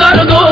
I don't know.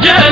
Jai